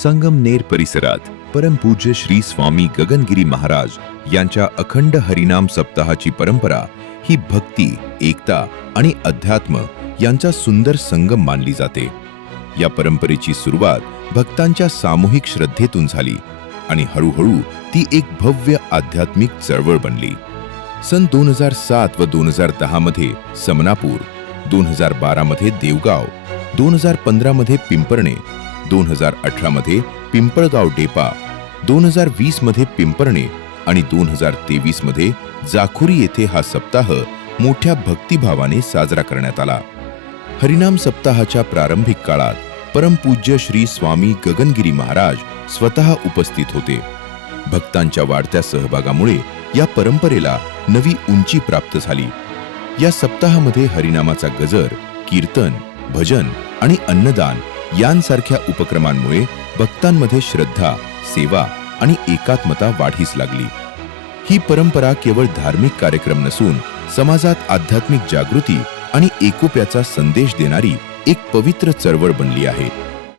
संगमनेर परिसरात परमपूज्य श्री स्वामी गगनगिरी महाराज यांच्या अखंड हरिनाम सप्ताहाची परंपरा ही भक्ती, एकता आणि अध्यात्म यांचा सुंदर संगम मानली जाते। या परंपरेची सुरुवात भक्तांच्या सामूहिक श्रद्धेतून झाली आणि हळूहळू ती एक भव्य आध्यात्मिक चळवळ बनली। सन 2007 व 2010 मध्ये समनापूर, 2012 मध्ये देवगाव, 2015 मध्ये पिंपरणे, 2018 मध्ये पिंपळगाव डेपा, 2020 मध्ये पिंपरणे आणि 2023 मध्ये जाखुरी येथे हा सप्ताह मोठ्या भक्तिभावाने साजरा करण्यात आला। हरिनाम सप्ताहाच्या प्रारंभिक काळात परमपूज्य श्री स्वामी गगनगिरी महाराज स्वतः उपस्थित होते। भक्तांच्या वाढत्या सहभागामुळे या परंपरेला नवी उंची प्राप्त झाली। या सप्ताहामध्ये हरिनामाचा गजर, कीर्तन, भजन आणि अन्नदान यांसारख्या उपक्रमांमुळे भक्तांमध्ये श्रद्धा, सेवा आणि एकात्मता वाढीस लागली। ही परंपरा केवळ धार्मिक कार्यक्रम नसून समाजात आध्यात्मिक जागृती आणि एकोप्याचा संदेश देणारी एक पवित्र चळवळ बनली आहे।